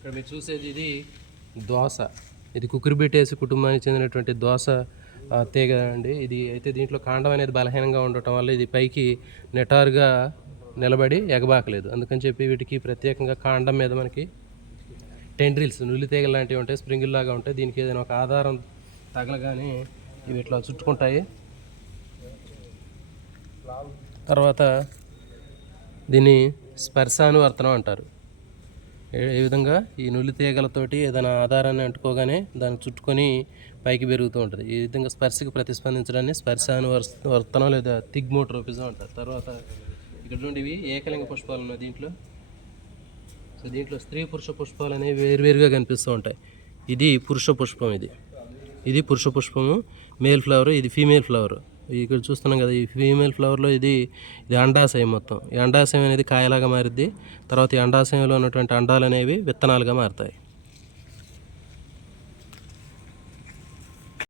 ఇక్కడ మీరు చూసేది ఇది దోస. ఇది కుకుర్బిటేసి కుటుంబానికి చెందినటువంటి దోస తీగ అండి. ఇది అయితే దీంట్లో కాండం అనేది బలహీనంగా ఉండటం వల్ల ఇది పైకి నిటారుగా నిలబడి ఎగబాకలేదు. అందుకని చెప్పి వీటికి ప్రత్యేకంగా కాండం మీద మనకి టెండ్రిల్స్ నులి తీగలు లాంటివి ఉంటాయి, స్ప్రింగిల్ లాగా ఉంటాయి. దీనికి ఏదైనా ఒక ఆధారం తగలగానే ఇవి ఇట్లా చుట్టుకుంటాయి. తర్వాత దీన్ని స్పర్శానువర్తనం అంటారు. ఏ విధంగా ఈ నులి తీగలతోటి ఏదైనా ఆధారాన్ని అంటుకోగానే దాన్ని చుట్టుకొని పైకి పెరుగుతూ ఉంటుంది. ఈ విధంగా స్పర్శకి ప్రతిస్పందించడాన్ని స్పర్శానువర్తనం లేదా థిగ్మోట్రోపిజం అంటారు. తర్వాత ఇక్కడ నుండి ఇవి ఏకలింగ పుష్పాలు ఉన్నాయి దీంట్లో. సో దీంట్లో స్త్రీ పురుష పుష్పాలు అనేవి వేరువేరుగా కనిపిస్తూ ఉంటాయి. ఇది పురుష పుష్పం, ఇది పురుష పుష్పము, మేల్ ఫ్లవర్, ఇది ఫీమేల్ ఫ్లవర్. ఇక్కడ చూస్తున్నాం కదా, ఈ ఫీమేల్ ఫ్లవర్లో ఇది అండాశయం. మొత్తం ఈ అండాశయం అనేది కాయలాగా మారిద్ది. తర్వాత ఈ అండాశయంలో ఉన్నటువంటి అండాలు అనేవి విత్తనాలుగా మారుతాయి.